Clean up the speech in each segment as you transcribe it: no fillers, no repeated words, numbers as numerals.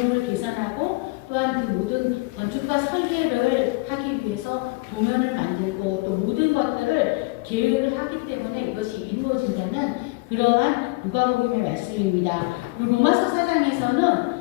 비용을 계산하고 또한 그 모든 건축과 설계를 하기 위해서 도면을 만들고 또 모든 것들을 계획을 하기 때문에 이것이 이루어진다는 그러한 누가복음의 말씀입니다. 그리고 로마서 4장에서는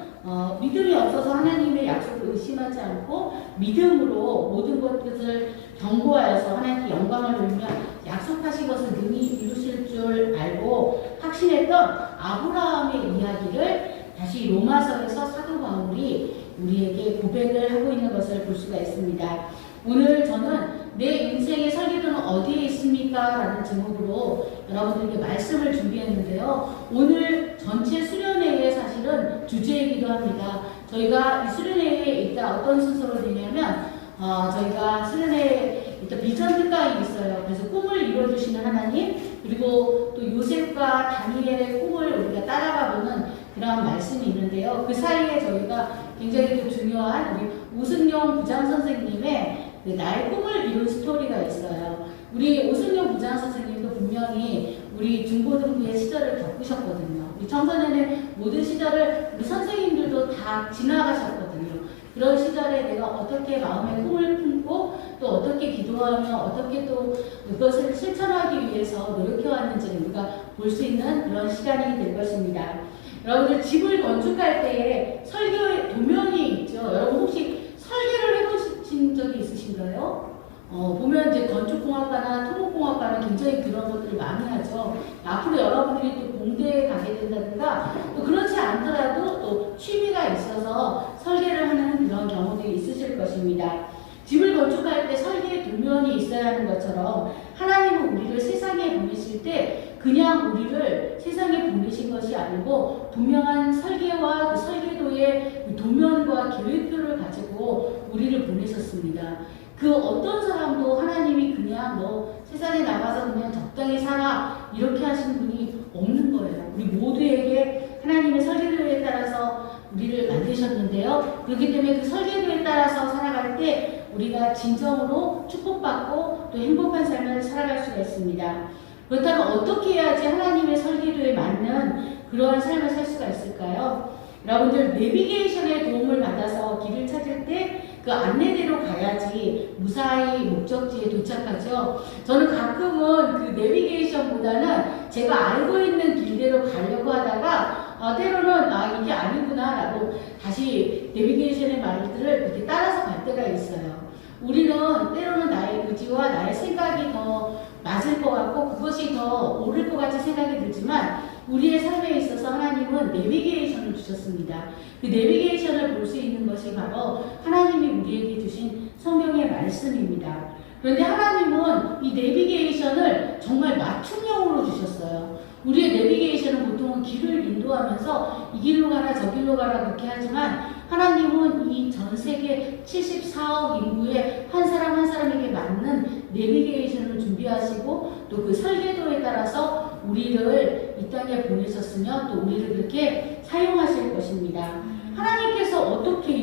믿음이 없어서 하나님의 약속을 의심하지 않고 믿음으로 모든 것들을 경고하여서 하나님께 영광을 돌리며 약속하신 것을 능히 이루실 줄 알고 확신했던 아브라함의 이야기를 다시 로마서에서 사도 바울이 우리에게 고백을 하고 있는 것을 볼 수가 있습니다. 오늘 저는 내 인생의 설계도는 어디에 있습니까? 라는 제목으로 여러분들에게 말씀을 준비했는데요. 오늘 전체 수련회의 사실은 주제이기도 합니다. 저희가 이 수련회에 이따 어떤 순서로 되냐면 저희가 수련회에 일단 비전 특강이 있어요. 그래서 꿈을 이루어주시는 하나님, 그리고 또 요셉과 다니엘의 꿈을 우리가 따라가보는 그런 말씀이 있는데요. 그 사이에 저희가 굉장히 또 중요한 우리 오승용 부장 선생님의 나의 꿈을 이룬 스토리가 있어요. 우리 오승용 부장 선생님도 분명히 우리 중고등부의 시절을 겪으셨거든요. 우리 청소년의 모든 시절을 우리 선생님들도 다 지나가셨거든요. 그런 시절에 내가 어떻게 마음의 꿈을 품고 또 어떻게 기도하며 어떻게 또 그것을 실천하기 위해서 노력해왔는지를 우리가 볼 수 있는 그런 시간이 될 것입니다. 여러분들 집을 건축할 때에 설계의 도면이 있죠. 여러분 혹시 설계를 해보신 적이 있으신가요? 보면 이제 건축공학과나 토목공학과는 굉장히 그런 것들을 많이 하죠. 앞으로 여러분들이 또 공대에 가게 된다든가 또 그렇지 않더라도 또 취미가 있어서 설계를 하는 그런 경우들이 있으실 것입니다. 집을 건축할 때 설계의 도면이 있어야 하는 것처럼 하나님은 우리를 세상에 보내실 때 그냥 우리를 세상에 보내신 것이 아니고 분명한 설계와 그 설계도의 그 도면과 계획표를 가지고 우리를 보내셨습니다. 그 어떤 사람도 하나님이 그냥 너 세상에 나가서 그냥 적당히 살아 이렇게 하신 분이 없는 거예요. 우리 모두에게 하나님의 설계도에 따라서 우리를 만드셨는데요. 그렇기 때문에 그 설계도에 따라서 살아갈 때 우리가 진정으로 축복받고 또 행복한 삶을 살아갈 수가 있습니다. 그렇다면 어떻게 해야지 하나님의 설계도에 맞는 그러한 삶을 살 수가 있을까요? 여러분들 내비게이션의 도움을 받아서 길을 찾을 때 그 안내대로 가야지 무사히 목적지에 도착하죠. 저는 가끔은 그 내비게이션보다는 제가 알고 있는 길대로 가려고 하다가 때로는 이게 아니구나 라고 다시 내비게이션의 말들을 이렇게 따라서 갈 때가 있어요. 우리는 때로는 나의 의지와 나의 생각이 더 맞을 것 같고 그것이 더 옳을 것 같이 생각이 들지만 우리의 삶에 있어서 하나님은 내비게이션을 주셨습니다. 그 내비게이션을 볼 수 있는 것이 바로 하나님이 우리에게 주신 성경의 말씀입니다. 그런데 하나님은 이 내비게이션을 정말 맞춤형으로 주셨어요. 우리의 내비게이션은 보통은 길을 인도하면서 이 길로 가라 저 길로 가라 그렇게 하지만 하나님은 이 전 세계 74억 인구의 한 사람 한 사람에게 맞는 내비게이션을 준비하시고 또 그 설계도에 따라서 우리를 이 땅에 보내셨으며 또 우리를 그렇게 사용하실 것입니다. 하나님께서 어떻게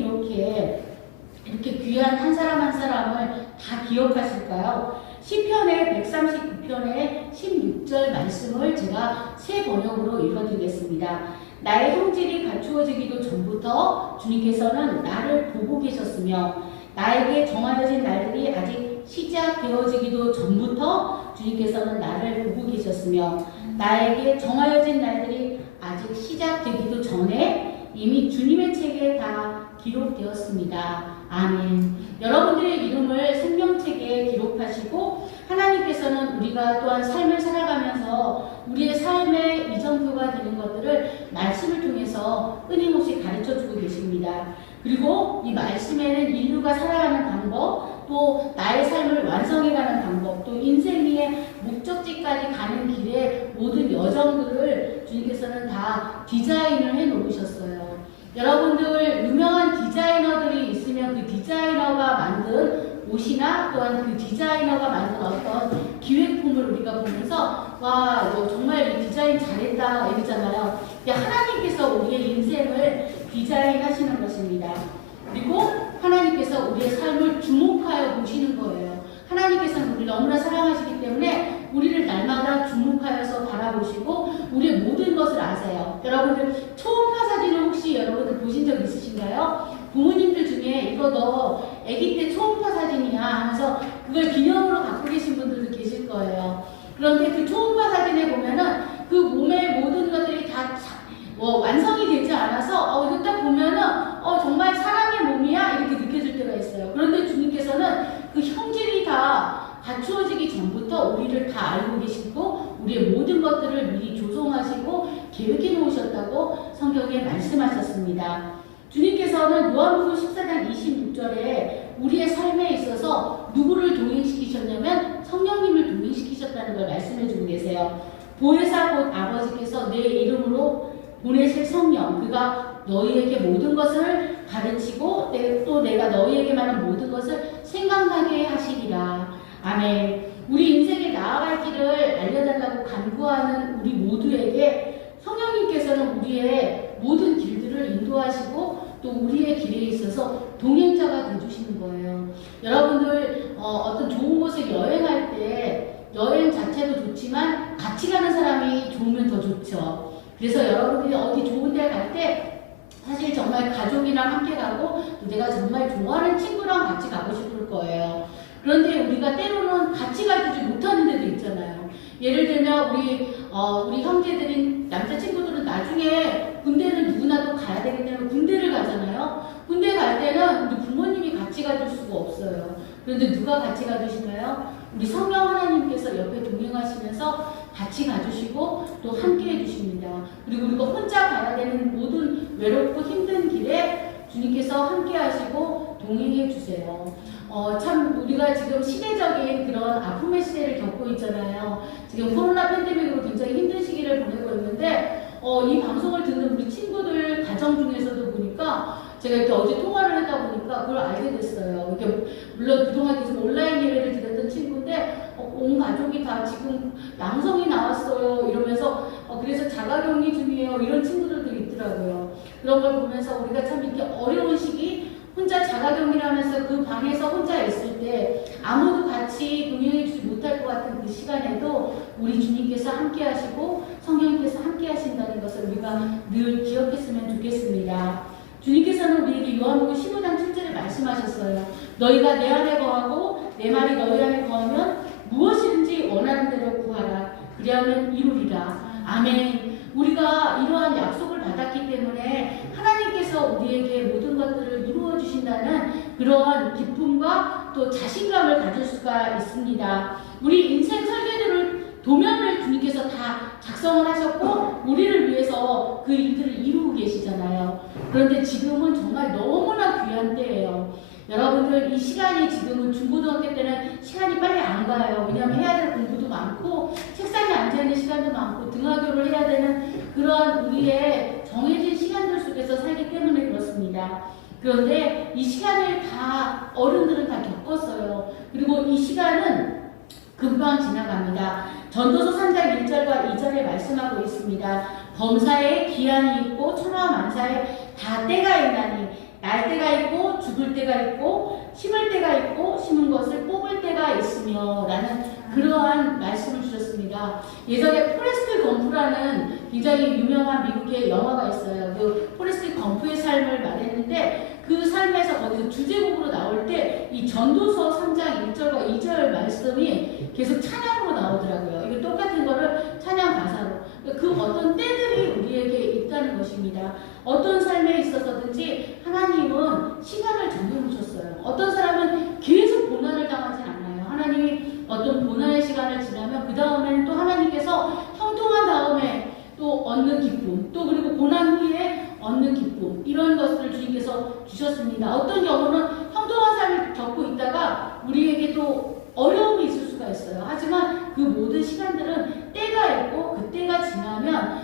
이렇게 귀한 한 사람 한 사람을 다 기억하실까요? 시편의 139편의 16절 말씀을 제가 새 번역으로 읽어드리겠습니다. 나의 형질이 갖추어지기도 전부터 주님께서는 나를 보고 계셨으며 나에게 정하여진 날들이 아직 시작되어지기도 전부터 주님께서는 나를 보고 계셨으며 나에게 정하여진 날들이 아직 시작되기도 전에 이미 주님의 책에 다 기록되었습니다. 아멘. 여러분들의 이름을 생명책에 기록하시고 하나님께서는 우리가 또한 삶을 살아가면서 우리의 삶의 이정표가 되는 것들을 말씀을 통해서 끊임없이 가르쳐주고 계십니다. 그리고 이 말씀에는 인류가 살아가는 방법, 또 나의 삶을 완성해가는 방법, 또 인생의 목적지까지 가는 길의 모든 여정들을 주님께서는 다 디자인을 해 놓으셨어요. 여러분들 유명한 디자이너들이 있으면 그 디자이너가 만든 옷이나 또한 그 디자이너가 만든 어떤 기획품을 우리가 보면서 와, 너 정말 이 디자인 잘했다 이러잖아요. 하나님께서 우리의 인생을 디자인하시는 것입니다. 그리고 하나님께서 우리의 삶을 주목하여 보시는 거예요. 하나님께서는 우리를 너무나 사랑하시기 때문에 우리를 날마다 주목하여서 바라보시고 우리의 모든 것을 아세요. 여러분들 초음파 사진을 혹시 여러분들 보신 적 있으신가요? 부모님들 중에 이거 너 아기 때 초음파 사진이야 하면서 그걸 기념으로 갖고 계신 분들도 계실 거예요. 그런데 그 초음파 사진에 보면은 그 몸의 모든 것들이 다 완성이 되지 않아서 이거 딱 보면은 정말 사람의 몸이야 이렇게 느껴질 때가 있어요. 그런데 주님께서는 그 형질이 다 갖추어지기 전부터 우리를 다 알고 계시고 우리의 모든 것들을 미리 조성하시고 계획해 놓으셨다고 성경에 말씀하셨습니다. 주님께서는 요한복음 14장 26절에 우리의 삶에 있어서 누구를 동행시키셨냐면 성령님을 동행시키셨다는 걸 말씀해 주고 계세요. 보혜사 곧 아버지께서 내 이름으로 보내실 성령, 그가 너희에게 모든 것을 가르치고 또 내가 너희에게 말한 모든 것을 생각나게 하시리라. 아멘. 우리 인생에 나아갈 길을 알려달라고 간구하는 우리 모두에게 성령님께서는 우리의 모든 길들을 인도하시고 또 우리의 길에 있어서 동행자가 되주시는 거예요. 여러분들 어떤 좋은 곳에 여행할 때 여행 자체도 좋지만 같이 가는 사람이 좋으면 더 좋죠. 그래서 여러분들이 어디 좋은 데 갈 때 사실 정말 가족이랑 함께 가고 또 내가 정말 좋아하는 친구랑 같이 가고 싶을 거예요. 그런데 우리가 때로는 같이 가지 못하는 데도 있잖아요. 예를 들면 우리 형제들인 남자친구들은 나중에 군대를 누구나도 가야 되기 때문에 군대를 가잖아요. 군대 갈 때는 우리 부모님이 같이 가줄 수가 없어요. 그런데 누가 같이 가주시나요? 우리 성령 하나님께서 옆에 동행하시면서 같이 가주시고 또 함께 해주십니다. 그리고 우리가 혼자 가야 되는 모든 외롭고 힘든 길에 주님께서 함께 하시고 동행해 주세요. 참 우리가 지금 시대적인 그런 아픔의 시대를 겪고 있잖아요. 지금 코로나 팬데믹으로 굉장히 힘든 시기를 보내고 있는데 이 방송을 듣는 우리 친구들 가정 중에서도 보니까 제가 이렇게 어제 통화를 하다 보니까 그걸 알게 됐어요. 이렇게 물론 그동안 계속 온라인 예배를 드렸던 친구인데 온 가족이 다 지금 양성이 나왔어요 이러면서 그래서 자가격리 중이에요 이런 친구들도 있더라고요. 그런 걸 보면서 우리가 참 이렇게 어려운 시기 혼자 자가격리를 하면서 그 방에서 혼자 있을 때 아무도 같이 동행해주지 못할 것 같은 그 시간에도 우리 주님께서 함께 하시고 성령님께서 함께 하신다는 것을 우리가 늘 기억했으면 좋겠습니다. 주님께서는 우리에게 요한복음 15장 7절에 말씀하셨어요. 너희가 내 안에 거하고 내 말이 너희 안에 거하면 무엇이든지 원하는 대로 구하라. 그리하면 이루리라. 아멘. 우리가 이러한 약속을 받았기 때문에 하나님께서 우리에게 모든 것들을 이루어 주신다는 그러한 기쁨과 또 자신감을 가질 수가 있습니다. 우리 인생 설계도를 도면을 주님께서 다 작성을 하셨고 우리를 위해서 그 일들을 이루고 계시잖아요. 그런데 지금은 정말 너무나 귀한 때예요. 여러분들 이 시간이 지금은 중고등학교 때는 시간이 빨리 안 가요. 왜냐하면 해야 될 공부도 많고 책상에 앉아있는 시간도 많고 등하교를 해야 되는 그러한 우리의 정해진 시간들 속에서 살기 때문에 그렇습니다. 그런데 이 시간을 다 어른들은 다 겪었어요. 그리고 이 시간은 금방 지나갑니다. 전도서 3장 1절과 2절에 말씀하고 있습니다. 범사에 기한이 있고 천하만사에 다 때가 있나니 날 때가 있고 죽을 때가 있고 심을 때가 있고 심은 것을 뽑을 때가 있으며 라는 그러한 말씀을 주셨습니다. 예전에 포레스트 검프라는 굉장히 유명한 미국의 영화가 있어요. 그 포레스트 검프의 삶을 말했는데 그 삶에서 거기서 주제곡으로 나올 때 이 전도서 3장 1절과 2절 말씀이 계속 찬양으로 나오더라고요. 이거 똑같은 거를 찬양 가사로. 그 어떤 때들이 우리에게 있다는 것입니다. 어떤 삶에 있어서든지 하나님은 시간을 정해놓으셨어요. 어떤 사람은 계속 고난을 당하진 않아요. 하나님이 어떤 고난의 시간을 지나면 그 다음에는 또 하나님께서 형통한 다음에 또 얻는 기쁨, 또 그리고 고난 후에 얻는 기쁨, 이런 것들을 주님께서 주셨습니다. 어떤 경우는 형통한 삶을 겪고 있다가 우리에게 또 어려움이 있을 수가 있어요. 하지만 그 모든 시간들은 때가 있고 그 때가 지나면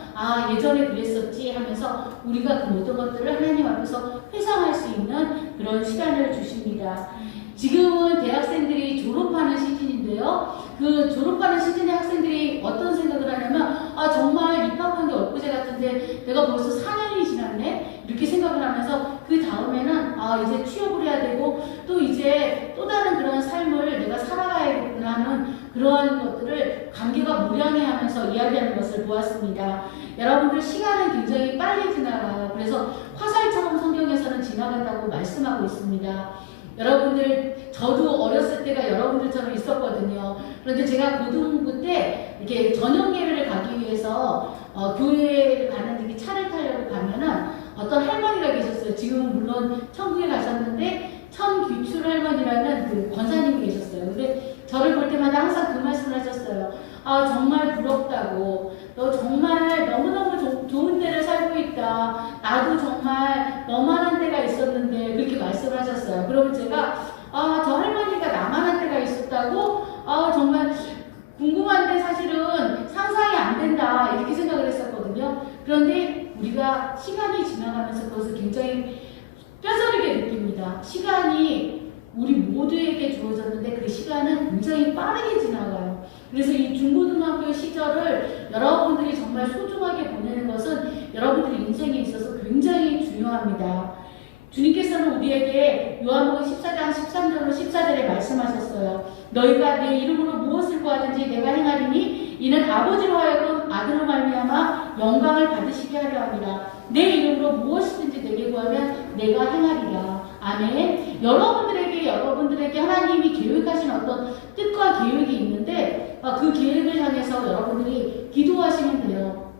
예전에 그랬었지 하면서 우리가 그 모든 것들을 하나님 앞에서 회상할 수 있는 그런 시간을 주십니다. 지금은 대학생들이 졸업하는 시즌인데요. 그 졸업하는 시즌의 학생들이 어떤 생각을 하냐면 정말 입학한 게 엊그제 같은데 내가 벌써 4년이 지났네? 이렇게 생각을 하면서 그 다음에는 이제 취업을 해야 되고 또 이제 또 다른 그런 삶을 내가 살아가야겠구나 하는 그러한 것들을 무량해하면서 이야기하는 것을 보았습니다. 여러분들 시간은 굉장히 빨리 지나가요. 그래서 화살처럼 성경에서는 지나간다고 말씀하고 있습니다. 여러분들 저도 어렸을 때가 여러분들처럼 있었거든요. 그런데 제가 고등부 때 이렇게 저녁 예배를 가기 위해서 교회를 가는 이렇게 차를 타려고 가면은 어떤 할머니가 계셨어요. 지금은 물론 천국에 가셨는데 천귀출 할머니라는 그 권사님이 계셨어요. 근데 저를 볼 때마다 항상 그 말씀을 하셨어요. 아, 정말 부럽다고. 너 정말 너무너무 좋은 때를 살고 있다. 나도 정말 너만한 때가 있었는데 그렇게 말씀을 하셨어요. 그러면 제가 저 할머니가 나만한 때가 있었다고? 정말 궁금한데 사실은 상상이 안 된다. 이렇게 생각을 했었거든요. 그런데 우리가 시간이 지나가면서 그것을 굉장히 뼈저리게 느낍니다. 시간이 우리 모두에게 주어졌는데 그 시간은 굉장히 빠르게 지나가요. 그래서 이 중고등학교 시절을 여러분들이 정말 소중하게 보내는 것은 여러분들 인생에 있어서 굉장히 중요합니다. 주님께서는 우리에게 요한복음 14장 13절로 14절에 말씀하셨어요. 너희가 내 이름으로 무엇을 구하든지 내가 행하리니 이는 아버지로 하여금 아들로 말미암아 영광을 받으시게 하려 함이라. 내 이름으로 무엇이든지 내게 구하면 내가 행하리라. 아멘. 여러분들에게 하나님이 계획하신 어떤 뜻과 계획이 있는데 그 계획을 향해서 여러분들이 기도하시면 돼요.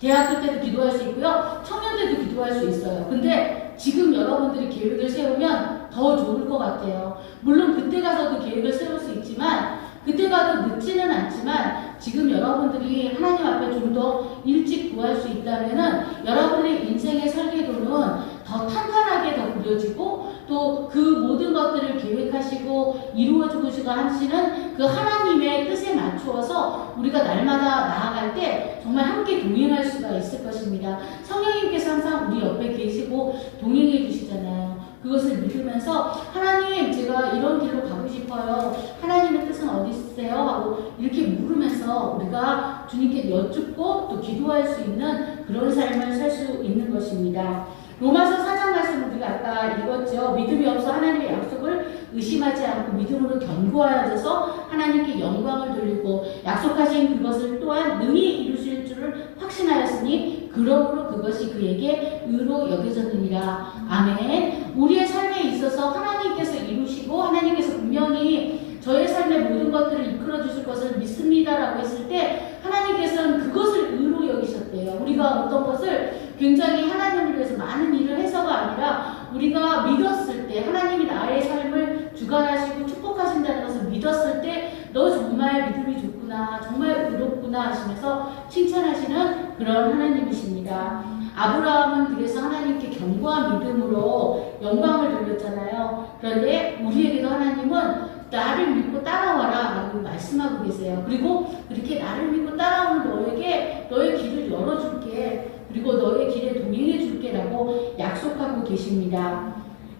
대학교 때도 기도할 수 있고요. 청년 때도 기도할 수 있어요. 근데 지금 여러분들이 계획을 세우면 더 좋을 것 같아요. 물론 그때 가서도 계획을 세울 수 있지만 그때 가도 늦지는 않지만 지금 여러분들이 하나님 앞에 좀 더 일찍 구할 수 있다면은 여러분의 인생의 설계도는 더 탄탄하게 더 그려지고 또 그 모든 것들을 계획하시고 이루어주시고 하시는 그 하나님의 뜻에 맞추어서 우리가 날마다 나아갈 때 정말 함께 동행할 수가 있을 것입니다. 성령님께서 항상 우리 옆에 계시고 동행해 주시잖아요. 그것을 믿으면서 하나님 제가 이런 길로 가고 싶어요. 하나님의 뜻은 어디 있으세요? 하고 이렇게 물으면서 우리가 주님께 여쭙고 또 기도할 수 있는 그런 삶을 살 수 있는 것입니다. 로마서 4장 말씀 우리가 아까 읽었죠. 믿음이 없어 하나님의 약속을 의심하지 않고 믿음으로 견고하여져서 하나님께 영광을 돌리고 약속하신 그것을 또한 능히 이루실 줄을 확신하였으니 그러므로 그것이 그에게 의로 여겨졌느니라. 아멘. 우리의 삶에 있어서 하나님께서 이루시고 하나님께서 분명히 저의 삶의 모든 것들을 이끌어 주실 것을 믿습니다라고 했을 때 하나님께서는 그것을 의로 여기셨대요. 우리가 어떤 것을 굉장히 하나님을 위해서 많은 일을 해서가 아니라 우리가 믿었을 때 하나님이 나의 삶을 주관하시고 축복하신다는 것을 믿었을 때 너 정말 믿음이 좋구나 정말 의롭구나 하시면서 칭찬하시는 그런 하나님이십니다. 아브라함은 그래서 하나님께 견고한 믿음으로 영광을 돌렸잖아요. 그런데 우리에게도 하나님은 나를 믿고 따라와라 라고 말씀하고 계세요. 그리고 그렇게 나를 믿고 따라오는 너에게 너의 길을 열어줄게. 그리고 너의 길에 동행해 줄게 라고 약속하고 계십니다.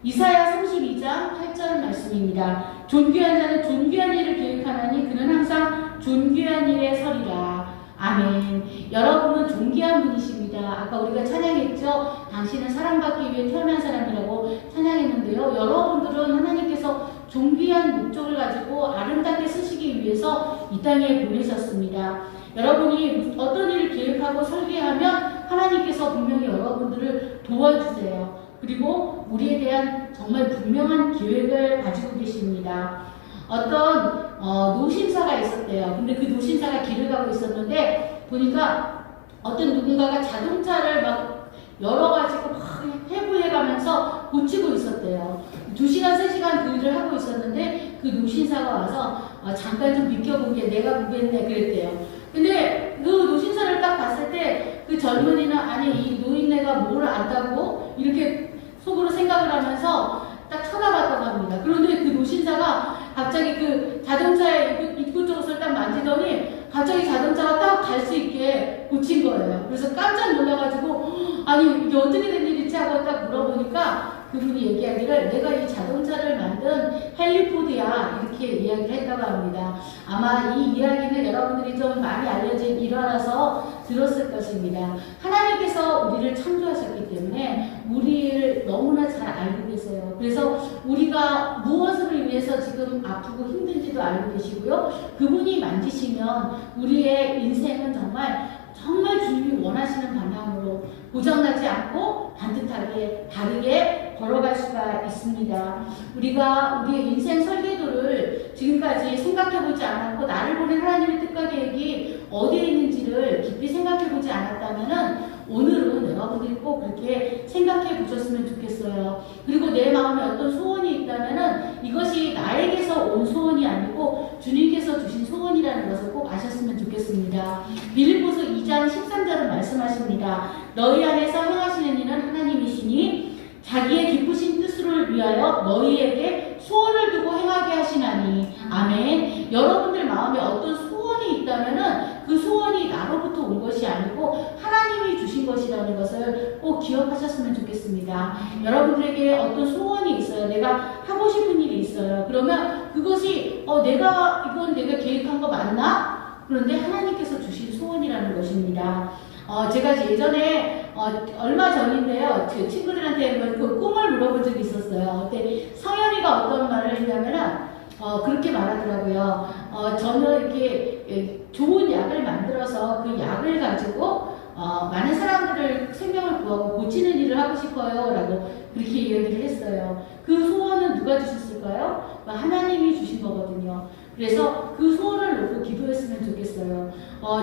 이사야 32장 8절 말씀입니다. 존귀한 자는 존귀한 일을 계획하나니 그는 항상 존귀한 일에 서리라. 아멘. 여러분은 존귀한 분이십니다. 아까 우리가 찬양했죠. 당신은 사랑받기 위해 태어난 사람이라고 찬양했는데요. 여러분들은 하나님께서 존귀한 목적을 가지고 아름답게 쓰시기 위해서 이 땅에 보내셨습니다. 여러분이 어떤 일을 계획하고 설계하면 하나님께서 분명히 여러분들을 도와주세요. 그리고 우리에 대한 정말 분명한 계획을 가지고 계십니다. 어떤 노신사가 있었대요. 근데 그 노신사가 길을 가고 있었는데 보니까 어떤 누군가가 자동차를 막 열어가지고 막 해부해가면서 고치고 있었대요. 2시간, 3시간 그 일을 하고 있었는데 그 노신사가 와서 잠깐 좀 비켜보게 내가 보겠네 그랬대요. 근데 그 노신사를 딱 봤을 때 그 젊은이는 아니 이 노인네가 뭘 안다고 이렇게 속으로 생각을 하면서 딱 쳐다봤다고 합니다. 그런데 그 노신사가 갑자기 그 자동차의 입구 쪽을 딱 만지더니 갑자기 자동차가 딱 갈 수 있게 고친 거예요. 그래서 깜짝 놀라가지고 아니 이게 어떻게 된 일이지 하고 딱 물어보니까 그분이 얘기하기를 내가 이 자동차를 만든 헨리 포드야 이렇게 이야기를 했다고 합니다. 아마 이 이야기는 여러분들이 좀 많이 알려진 일화라서 들었을 것입니다. 하나님께서 우리를 창조하셨기 때문에 우리를 너무나 잘 알고 계세요. 그래서 우리가 무엇을 위해서 지금 아프고 힘든지도 알고 계시고요. 그분이 만지시면 우리의 인생은 정말 주님이 원하시는 방향으로 고장나지 않고 반듯하게 바르게 걸어갈 수가 있습니다. 우리가 우리의 인생 설계도를 지금까지 생각해보지 않았고 나를 보낸 하나님의 뜻과 계획이 어디에 있는지를 깊이 생각해보지 않았다면 오늘은 여러분들이 꼭 그렇게 생각해 보셨으면 좋겠어요. 그리고 내 마음에 어떤 소원이 있다면 이것이 나에게서 온 소원이 아니고 주님께서 주신 소원이라는 것을 꼭 아셨으면 좋겠습니다. 빌립보서 2장 13절은 말씀하십니다. 너희 안에서 행하시는 이는 하나님이시니 자기의 기쁘신 뜻을 위하여 너희에게 소원을 두고 행하게 하시나니. 아멘. 여러분들 마음에 어떤 소원이 있다면은 그 소원이 나로부터 온 것이 아니고 하나님이 주신 것이라는 것을 꼭 기억하셨으면 좋겠습니다. 여러분들에게 어떤 소원이 있어요. 내가 하고 싶은 일이 있어요. 그러면 그것이 이건 내가 계획한 거 맞나? 그런데 하나님께서 주신 소원이라는 것입니다. 제가 예전에 얼마 전인데요, 제 친구들한테 그 꿈을 물어본 적이 있었어요. 그때 성현이가 어떤 말을 했냐면은 그렇게 말하더라고요. 저는 이렇게 좋은 약을 만들어서 그 약을 가지고 많은 사람들을 생명을 구하고 고치는 일을 하고 싶어요 라고 그렇게 이야기를 했어요. 그 소원은 누가 주셨을까요? 하나님이 주신 거거든요. 그래서 그 소원을 놓고 기도했으면 좋겠어요.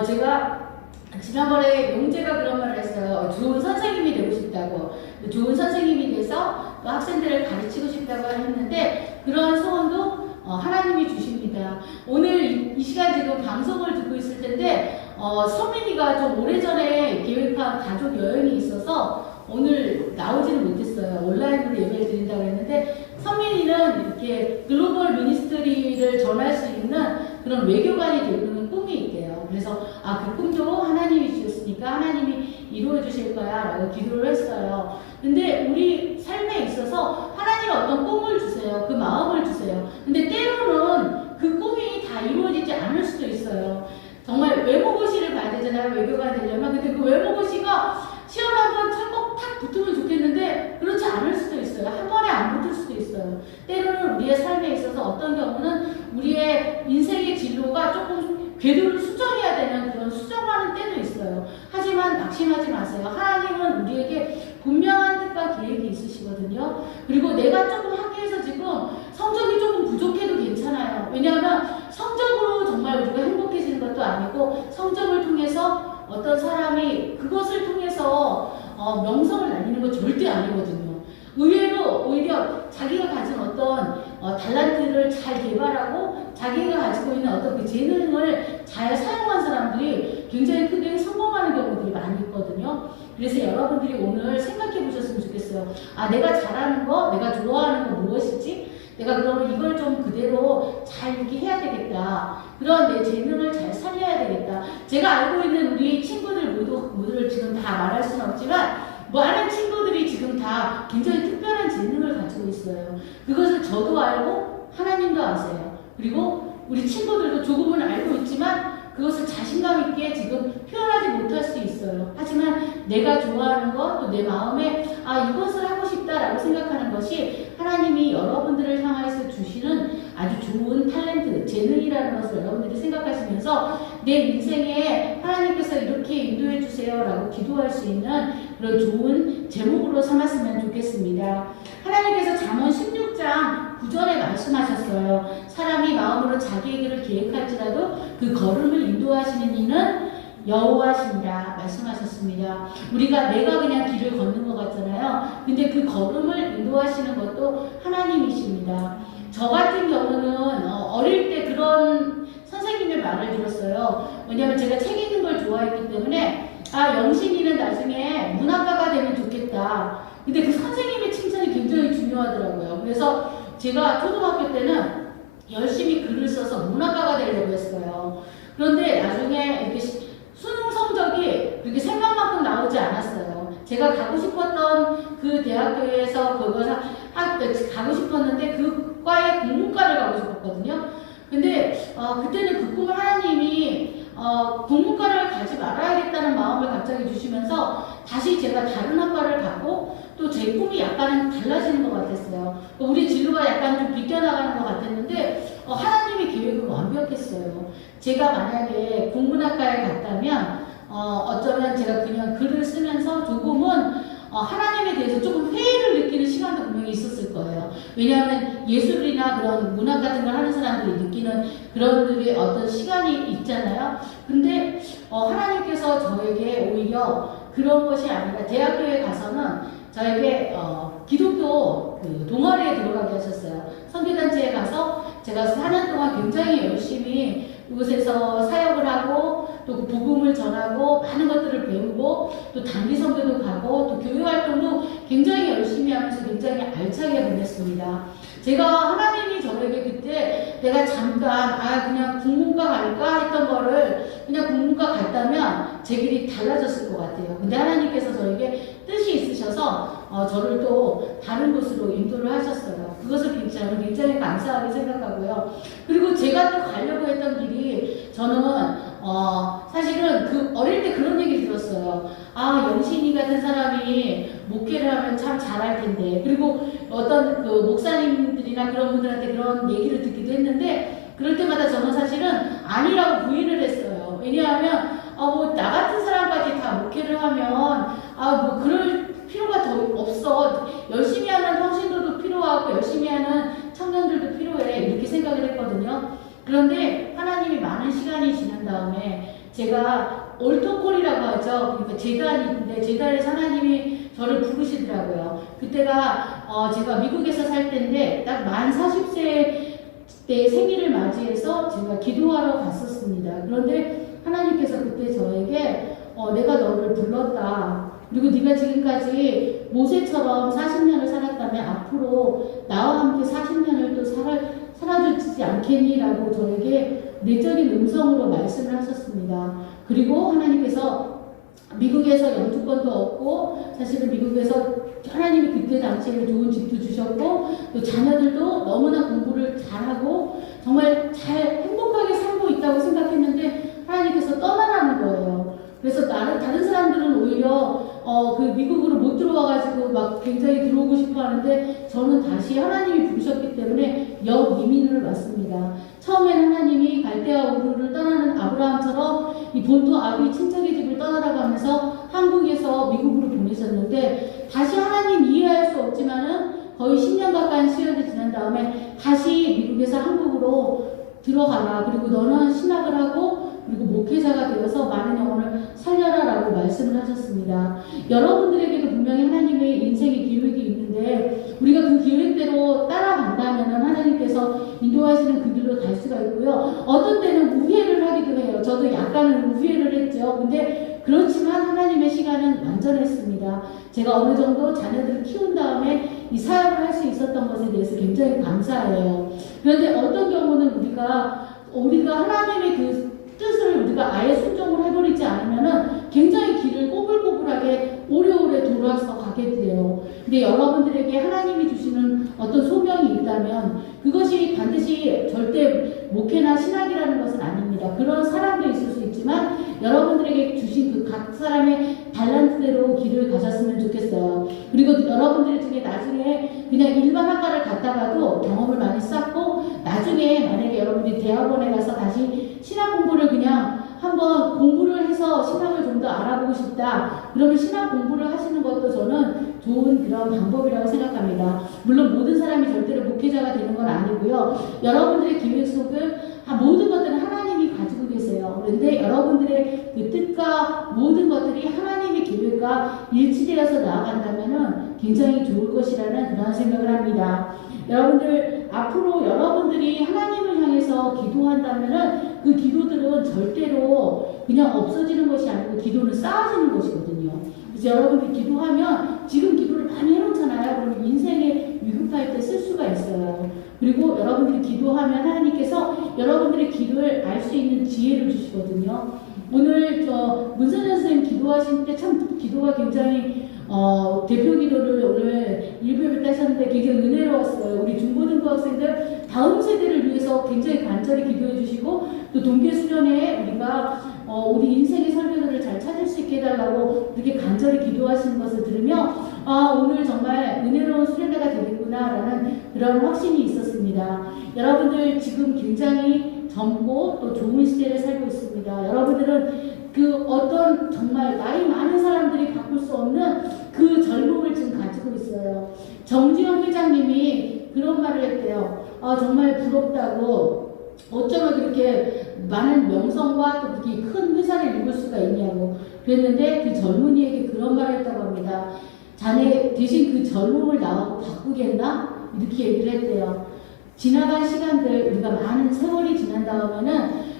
제가 지난번에 용재가 그런 말을 했어요. 좋은 선생님이 되고 싶다고. 좋은 선생님이 돼서 또 학생들을 가르치고 싶다고 했는데 그런 소원도 하나님이 주십니다. 오늘 이 시간 지금 방송을 듣고 있을 텐데 선민이가 좀 오래전에 계획한 가족 여행이 있어서 오늘 나오지는 못했어요. 온라인으로 예배를 드린다고 했는데 선민이는 이렇게 글로벌 미니스트리를 전할 수 있는 그런 외교관이 되는 꿈이 있대요. 그래서 그 꿈도 하나님이 주셨으니까 하나님이 이루어 주실 거야 라고 기도를 했어요. 근데 우리 삶에 있어서 하나님이 어떤 꿈을 주세요. 그 마음을 주세요. 근데 때로는 그 꿈이 다 이루어지지 않을 수도 있어요. 정말 외모고시를 봐야 되잖아요. 외교관이 되려면. 근데 그 외모고시가 시험에 한번 찰컥 탁 붙으면 좋겠는데 그렇지 않을 수도 있어요. 한 번에 안 붙을 수도 있어요. 때로는 우리의 삶에 있어서 어떤 경우는 우리의 인생의 진로가 조금 궤도를 수정해야 되는 그런 수정하는 때도 있어요. 하지만 낙심하지 마세요. 하나님은 우리에게 분명한 뜻과 계획이 있으시거든요. 그리고 내가 조금 학교에서 지금 성적이 조금 부족해도 괜찮아요. 왜냐하면 성적으로 정말 우리가 행복해지는 것도 아니고 성적을 통해서 어떤 사람이 그것을 통해서 명성을 날리는 건 절대 아니거든요. 의외로 오히려 자기가 가진 어떤 달란트를 잘 개발하고 자기가 가지고 있는 어떤 그 재능을 잘 사용한 사람들이 굉장히 크게 성공하는 경우들이 많이 있거든요. 그래서 여러분들이 오늘 생각해 보셨으면 좋겠어요. 내가 잘하는 거, 내가 좋아하는 거 무엇이지? 내가 그러면 이걸 좀 그대로 잘 이렇게 해야 되겠다. 그런 내 재능을 잘 살려야 되겠다. 제가 알고 있는 우리 친구들 모두를 지금 다 말할 수는 없지만 많은 친구들이 지금 다 굉장히 특별한 재능을 가지고 있어요. 그것을 저도 알고 하나님도 아세요. 그리고 우리 친구들도 조금은 알고 있지만 그것을 자신감 있게 지금 표현하지 못할 수 있어요. 하지만 내가 좋아하는 것, 또 내 마음에 이것을 하고 싶다라고 생각하는 것이 하나님이 여러분들을 향해서 주시는 아주 좋은 탤런트, 재능이라는 것을 여러분들이 생각하시면서 내 인생에 하나님께서 이렇게 인도해 주세요라고 기도할 수 있는 그런 좋은 제목으로 삼았으면 좋겠습니다. 하나님께서 잠언 16장 9절에 말씀하셨어요. 사람이 마음으로 자기의 길을 계획할지라도 그 걸음을 인도하시는 이는 여호와시니라 말씀하셨습니다. 우리가 내가 그냥 길을 걷는 것 같잖아요. 근데 그 걸음을 인도하시는 것도 하나님이십니다. 저 같은 경우는 어릴 때 그런 선생님의 말을 들었어요. 왜냐하면 제가 책 읽는 걸 좋아했기 때문에 영신이는 나중에 문학가가 되면 좋겠다. 근데 그 선생님의 칭찬이 굉장히 중요하더라고요. 그래서 제가 초등학교 때는 열심히 글을 써서 문학가가 되려고 했어요. 그런데 나중에 이렇게 수능 성적이 그렇게 생각만큼 나오지 않았어요. 제가 가고 싶었던 그 대학교에서 그것을 가고 싶었는데 그 과에 국문과를 가고 싶었거든요. 근데 그때는 그 꿈을 하나님이 국문과를 가지 알아야겠다는 마음을 갑자기 주시면서 다시 제가 다른 학과를 갖고 또 제 꿈이 약간은 달라지는 것 같았어요. 우리 진로가 약간 좀 비껴나가는 것 같았는데 하나님의 계획은 완벽했어요. 제가 만약에 국문학과에 갔다면 어쩌면 제가 그냥 글을 쓰면서 조금은 하나님에 대해서 조금 회의를 느끼는 시간도 분명히 있었을 거예요. 왜냐하면 예술이나 그런 문학 같은 걸 하는 사람들이 느끼는 그런 들의 어떤 시간이 있잖아요. 근데 하나님께서 저에게 오히려 그런 것이 아니라 대학교에 가서는 저에게 기독교 그 동아리에 들어가게 하셨어요. 선교단체에 가서 제가 4년 동안 굉장히 열심히 그곳에서 사역을 하고 또 복음을 전하고 많은 것들을 배우고 또 단기 선교도 가고 또 교회 활동도 굉장히 열심히 하면서 굉장히 알차게 보냈습니다. 제가 하나님이 저에게 그때 내가 잠깐 그냥 국문과 갈까 했던 거를 그냥 국문과 갔다면 제 길이 달라졌을 것 같아요. 근데 하나님께서 저에게 뜻이 있으셔서 저를 또 다른 곳으로 인도를 하셨어요. 그것을 저는 굉장히 감사하게 생각하고요. 그리고 제가 또 가려고 했던 길이 저는 사실은 그 어릴 때 그런 얘기를 들었어요. 영신이 같은 사람이 목회를 하면 참 잘할 텐데. 그리고 어떤 그 목사님들이나 그런 분들한테 그런 얘기를 듣기도 했는데 그럴 때마다 저는 사실은 아니라고 부인을 했어요. 왜냐하면 나 같은 사람까지 다 목회를 하면 그럴 필요가 더 없어. 열심히 하는 성신들도 필요하고 열심히 하는 청년들도 필요해. 이렇게 생각을 했거든요. 그런데 하나님이 많은 시간이 지난 다음에 제가 올토콜이라고 하죠. 그러니까 재단이 있는데 재단에서 하나님이 저를 부르시더라고요. 그때가 제가 미국에서 살 때인데 딱 만 40세 때 생일을 맞이해서 제가 기도하러 갔었습니다. 그런데 하나님께서 그때 저에게 내가 너를 불렀다. 그리고 네가 지금까지 모세처럼 40년을 살았다면 앞으로 나와 함께 40년을 또 살아주지 않겠니? 라고 저에게 내적인 음성으로 말씀을 하셨습니다. 그리고 하나님께서 미국에서 영주권도 얻고 사실은 미국에서 하나님이 그때 당시에 좋은 집도 주셨고 또 자녀들도 너무나 공부를 잘하고 정말 잘 행복하게 살고 있다고 생각했는데 하나님께서 떠나라는 거예요. 그래서 다른 사람들은 오히려 그 미국으로 못 들어와가지고 막 굉장히 들어오고 싶어 하는데 저는 다시 하나님이 부르셨기 때문에 역이민을 왔습니다. 처음엔 하나님이 갈대아 우르를 떠나는 아브라함처럼 이 본토 아비 친척의 집을 떠나라고 하면서 한국에서 미국으로 보내셨는데 다시 하나님 이해할 수 없지만은 거의 10년 가까이 시간이 지난 다음에 다시 미국에서 한국으로 들어가라. 그리고 너는 신학을 하고 그리고 목회자가 되어서 많은 영혼을 살려라 라고 말씀을 하셨습니다. 여러분들에게도 분명히 하나님의 인생의 기획이 있는데 우리가 그 기획대로 따라간다면 하나님께서 인도하시는 그 길로 갈 수가 있고요. 어떤 때는 우회를 하기도 해요. 저도 약간은 우회를 했죠. 근데 그렇지만 하나님의 시간은 완전했습니다. 제가 어느 정도 자녀들을 키운 다음에 이 사역을 할 수 있었던 것에 대해서 굉장히 감사해요. 그런데 어떤 경우는 우리가 하나님의 그 뜻을 우리가 아예 순종을 해버리지 않으면은 굉장히 길을 꼬불꼬불하게 오래오래 돌아서 가게 돼요. 근데 여러분들에게 하나님이 주시는 어떤 소명이 있다면 그것이 반드시 절대 목회나 신학이라는 것은 아닙니다. 그런 사람도 있을 수 있지만 여러분들에게 주신 그 각 사람의 달란트대로 길을 가셨으면 좋겠어요. 그리고 여러분들 중에 나중에 그냥 일반 학과를 갔다가도 경험을 많이 쌓고 나중에 만약에 여러분들이 대학원에 가서 다시 신학 공부를 그냥 한번 공부를 해서 신학을 좀 더 알아보고 싶다. 그러면 신학 공부를 하시는 것도 저는 좋은 그런 방법이라고 생각합니다. 물론 모든 사람이 절대로 목회자가 되는 건 아니고요. 여러분들의 기획 속을 모든 것들은 하나님이 가지고 계세요. 그런데 여러분들의 그 뜻과 모든 것들이 하나님의 계획과 일치되어서 나아간다면 굉장히 좋을 것이라는 그런 생각을 합니다. 여러분들 앞으로 여러분들이 하나님을 향해서 기도한다면은 그 기도들은 절대로 그냥 없어지는 것이 아니고 기도는 쌓아지는 것이거든요. 그래서 여러분들이 기도하면 지금 기도를 많이 해놓잖아요. 그러면 인생에 위급할 때 쓸 수가 있어요. 그리고 여러분들이 기도하면 하나님께서 여러분들의 기도를 알 수 있는 지혜를 주시거든요. 오늘 문선현 선생님 기도하실 때 참 기도가 굉장히 대표 기도를 오늘 일부를 따셨는데 굉장히 은혜로웠어요. 우리 중고등부 학생들 다음 세대를 위해서 굉장히 간절히 기도해 주시고 또 동계 수련회에 우리가 우리 인생의 설교들을 잘 찾을 수 있게 해달라고 이렇게 간절히 기도하시는 것을 들으며 오늘 정말 은혜로운 수련회가 되겠구나라는 그런 확신이 있었습니다. 여러분들 지금 굉장히 젊고 또 좋은 시대를 살고 있습니다. 여러분들은 그 어떤 정말 나이 많은 사람들이 바꿀 수 없는 그 젊음을 지금 가지고 있어요. 정주영 회장님이 그런 말을 했대요. 정말 부럽다고. 어쩌면 그렇게 많은 명성과 또 그렇게 큰 회사를 이룰 수가 있냐고 그랬는데 그 젊은이에게 그런 말을 했다고 합니다. 자네 대신 그 젊음을 나하고 바꾸겠나? 이렇게 얘기를 했대요. 지나간 시간들 우리가 많은 세월이 지난 다음에는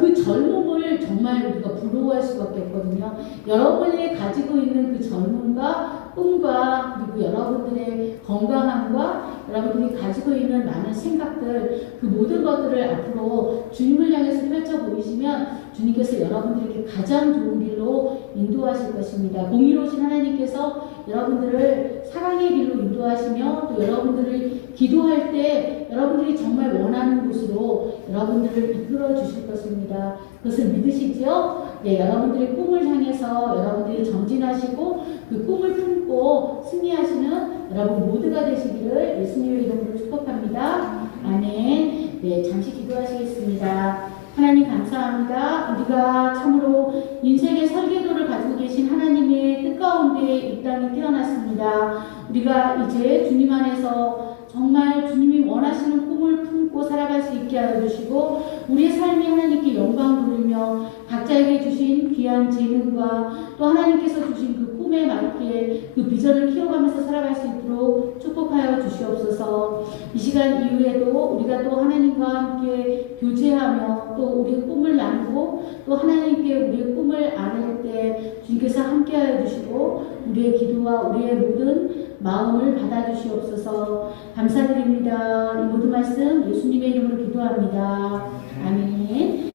그 젊음을 정말 우리가 부러워할 수밖에 없거든요. 여러분이 가지고 있는 그 젊음과 꿈과 그리고 여러분들의 건강함과 여러분들이 가지고 있는 많은 생각들 그 모든 것들을 앞으로 주님을 향해서 펼쳐 보이시면 주님께서 여러분들에게 가장 좋은 길로 인도하실 것입니다. 공의로우신 하나님께서 여러분들을 사랑의 길로 인도하시며 또 여러분들을 기도할 때 여러분들이 정말 원하는 곳으로 여러분들을 이끌어 주실 것입니다. 그것을 믿으시죠? 네, 여러분들의 꿈을 향해서 여러분들이 전진하시고 그 꿈을 품고 승리하시는 여러분 모두가 되시기를 예수님의 이름으로 축복합니다. 아멘. 네, 잠시 기도하시겠습니다. 하나님 감사합니다. 우리가 참으로 인생의 설계도를 가지고 계신 하나님의 뜻 가운데 이 땅에 태어났습니다. 우리가 이제 주님 안에서 정말 주님이 원하시는 꿈을 품고 살아갈 수 있게 하여 주시고 우리의 삶이 하나님께 영광 돌리며 각자에게 주신 귀한 재능과 또 하나님께서 주신 그 꿈에 맞게 그 비전을 키워가면서 살아갈 수 있도록 축복하여 주시옵소서. 이 시간 이후에도 우리가 또 하나님과 함께 교제하며 또 우리의 꿈을 나누고 또 하나님께 우리의 꿈을 아뢰을 때 주님께서 함께하여 주시고 우리의 기도와 우리의 모든 마음을 받아주시옵소서. 감사드립니다. 이 모든 말씀 예수님의 이름으로 기도합니다. 아멘.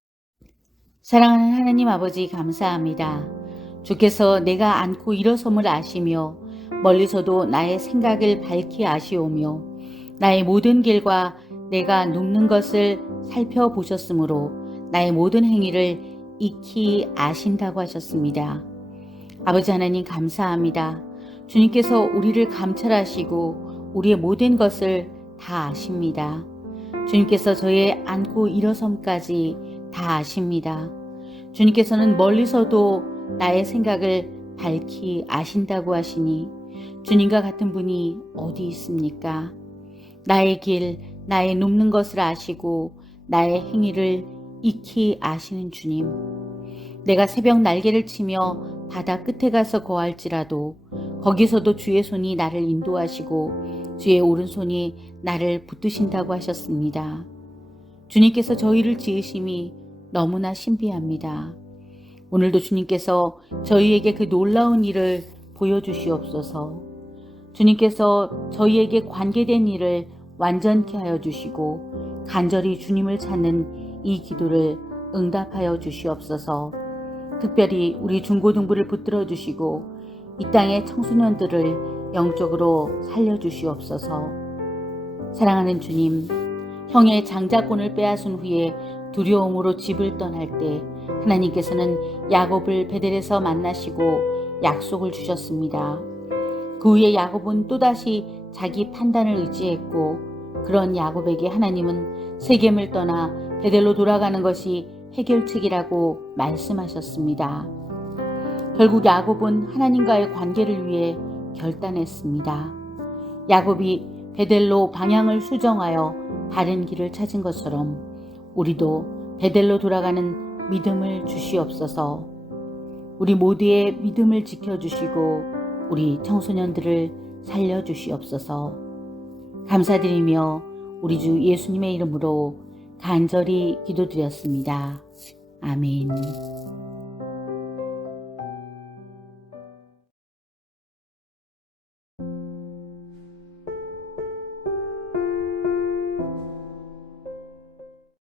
사랑하는 하나님 아버지 감사합니다. 주께서 내가 앉고 일어섬을 아시며 멀리서도 나의 생각을 밝히 아시오며 나의 모든 길과 내가 눕는 것을 살펴보셨으므로 나의 모든 행위를 익히 아신다고 하셨습니다. 아버지 하나님 감사합니다. 주님께서 우리를 감찰하시고 우리의 모든 것을 다 아십니다. 주님께서 저의 앉고 일어섬까지 다 아십니다. 주님께서는 멀리서도 나의 생각을 밝히 아신다고 하시니 주님과 같은 분이 어디 있습니까? 나의 길, 나의 눕는 것을 아시고 나의 행위를 익히 아시는 주님. 내가 새벽 날개를 치며 바다 끝에 가서 거할지라도 거기서도 주의 손이 나를 인도하시고 주의 오른손이 나를 붙드신다고 하셨습니다. 주님께서 저희를 지으심이 너무나 신비합니다. 오늘도 주님께서 저희에게 그 놀라운 일을 보여주시옵소서. 주님께서 저희에게 관계된 일을 완전케 하여 주시고 간절히 주님을 찾는 이 기도를 응답하여 주시옵소서. 특별히 우리 중고등부를 붙들어 주시고 이 땅의 청소년들을 영적으로 살려주시옵소서. 사랑하는 주님, 형의 장자권을 빼앗은 후에 두려움으로 집을 떠날 때 하나님께서는 야곱을 베델에서 만나시고 약속을 주셨습니다. 그 후에 야곱은 또다시 자기 판단을 의지했고 그런 야곱에게 하나님은 세겜을 떠나 베델로 돌아가는 것이 해결책이라고 말씀하셨습니다. 결국 야곱은 하나님과의 관계를 위해 결단했습니다. 야곱이 베델로 방향을 수정하여 다른 길을 찾은 것처럼 우리도 베델로 돌아가는 믿음을 주시옵소서. 우리 모두의 믿음을 지켜주시고 우리 청소년들을 살려주시옵소서. 감사드리며 우리 주 예수님의 이름으로 간절히 기도드렸습니다. 아멘.